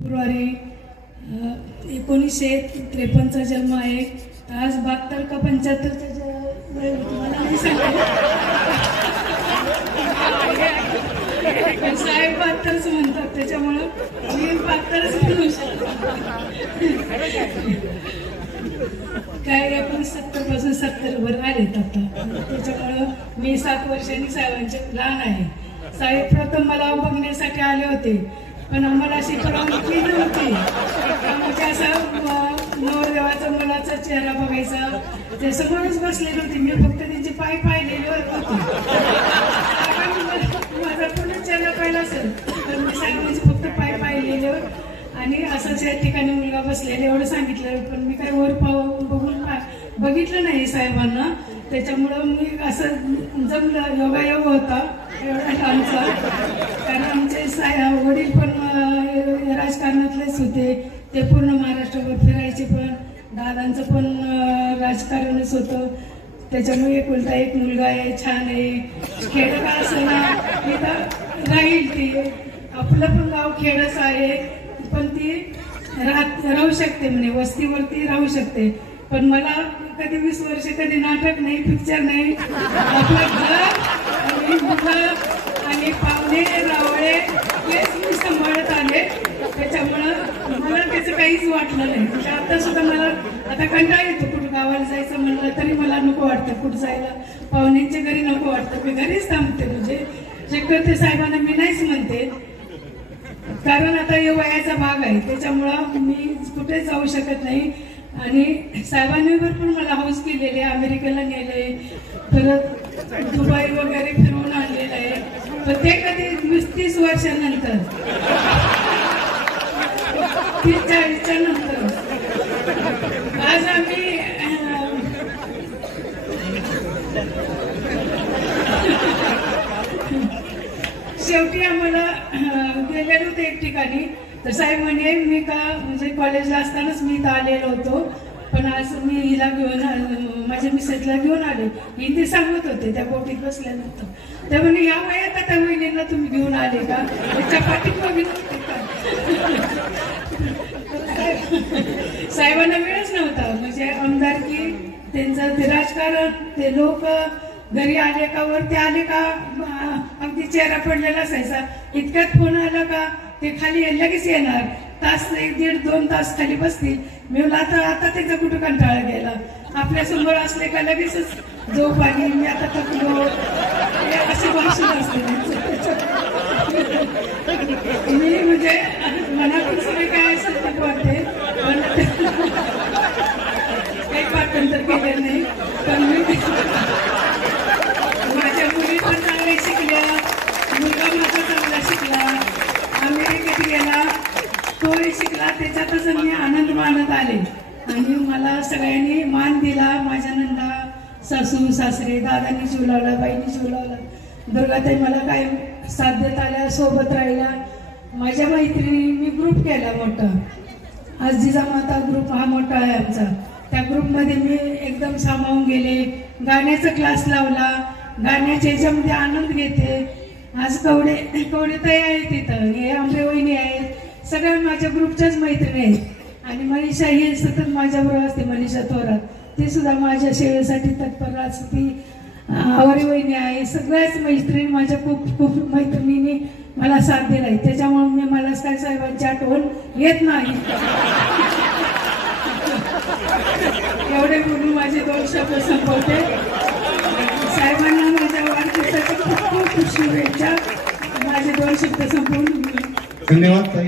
February 1953चा जन्म आहे. आज 72 का 75चा मला नाही सांगता साहेब 72च म्हणतात, त्याच्यामुळं मी 72च म्हणू शकतो. काय 70 पासून 70 वर आलेत आता, त्याच्यामुळं मी 7 वर्षांनी साहेबांचे लहान आहे. साहेब प्रथम मला बघण्यासाठी आले होते, पण आम्हाला अशी परवानगी नव्हती. म्हणजे असं नवरदेवाचा मुलाचा चेहरा बघायचा, ते समोरच बसलेले होते. मी फक्त त्यांचे पाय पाहिलेले होते. माझा पूर्ण चेहरा पाहिला असेल, तर मी साहेबांचे फक्त पाय पाहिलेले आणि असंच या ठिकाणी मुलगा बसलेला एवढं सांगितलं. पण मी काय वर बघून बघितलं नाही साहेबांना, त्याच्यामुळं मी असं जमलं, योगायोग होता एवढा छानचा. कारण आमचे वडील पण राजकारणातलेच होते, ते पूर्ण महाराष्ट्रभर फिरायचे, पण दादांचं पण राजकारणच होतं. त्याच्यामुळे एकुलता एक मुलगा आहे, छान आहे. खेड का असं ना इथं राहील, ती आपलं पण गाव खेडच आहे, पण ती राहू शकते, म्हणे वस्तीवरती राहू शकते. पण मला कधी 20 वर्ष कधी नाटक नाही, पिक्चर नाही, आपलं घर आणि मुलं आणि पाहुणे रावळे हेच मी सांभाळत आले. त्याच्यामुळं मला त्याचं काहीच वाटलं नाही. म्हणजे आता सुद्धा मला आता कंटाळा येतो, कुठं गावाला जायचं म्हणलं तरी मला नको वाटतं, कुठं जायला पाहुण्यांच्या घरी नको वाटतं, मी घरीच थांबते. म्हणजे शक्यतो ते साहेबांना मी नाहीच म्हणते, कारण आता हे वयाचा भाग आहे, त्याच्यामुळं मी कुठेच जाऊ शकत नाही. आणि साहेबांनी भरपूर मला हाऊस केलेली आहे, अमेरिकेला नेले, परत दुबई वगैरे फिरवून आणलेलं आहे. पण ते कधी 30 वर्षानंतर, 30-40च्या नंतर. आज आम्ही शेवटी आम्हाला गेलेलो होतो एक ठिकाणी, तर साहेब म्हणे मी का म्हणजे कॉलेजला असतानाच मी इथं आलेलो होतो, पण आज मी हिला घेऊन माझ्या मिसेसला घेऊन आले. हिंदी सांगत होते त्या बोटीत बसल्यानंतर. त्या म्हणे या वयात आता वहिनींना तुम्ही घेऊन आले का, त्याच्या पाठीत बघित होते का. साहेबांना वेळच नव्हता, म्हणजे आमदारकी त्यांचं ते राजकारण, ते लोक घरी आले का वरती आले का अगदी चेहरा पडलेला असायचा. इतक्यात फोन आला का ते खाली लगेच येणार, तास 1-1.5-2 तास खाली बसतील. मी आता त्याचा कुठं कंटाळा गेला, आपल्या समोर असले का लगेचच झोप आली, मी आता थकलो, अशी भाषण असते. मी म्हणजे मनातून सगळे काय असेल ते बोलते, पण काही पाठांतर केलं नाही. पण मी माझ्या मुली पण चांगल्या शिकल्या, मुलगा माझा चांगला शिकला, अमेरिकेत गेला, तोही शिकला, त्याच्यातच मी आनंद मानत आले. आणि मला सगळ्यांनी मान दिला, माझ्या नंदा, सासू सासरे, दादांनी जीव लावला, बाईंनी जीव लावला, दुर्गाताई मला काय साथ देत आल्या, सोबत राहिल्या. माझ्या मैत्रिणी मी ग्रुप केला मोठा, आज जिजामाता ग्रुप हा मोठा आहे आमचा. त्या ग्रुपमध्ये मी एकदम सामावून गेले, गाण्याचा क्लास लावला, गाण्याच्या याच्यामध्ये आनंद घेते. आज कवडेताई आहे तिथं, हे आंबे वहिनी आहेत, सगळ्या माझ्या ग्रुपच्याच मैत्रिणी आहेत. आणि मनीषा ही सतत माझ्याबरोबर असते, मनीषा थोरात, ती सुद्धा माझ्या सेवेसाठी तत्पर असते. आवारी वहिनी आहे, सगळ्याच मैत्रिणी माझ्या खूप मैत्रिणींनी मला साथ दिलाय. त्याच्यामुळे मला काय साहेबांची आठवण येत नाही. एवढे बोलून माझे 2 शब्द संपवते. साहेबांना माझ्या वाढदिवसाच्या खूप शुभेच्छा. माझे 2 शब्द संपवून धन्यवाद.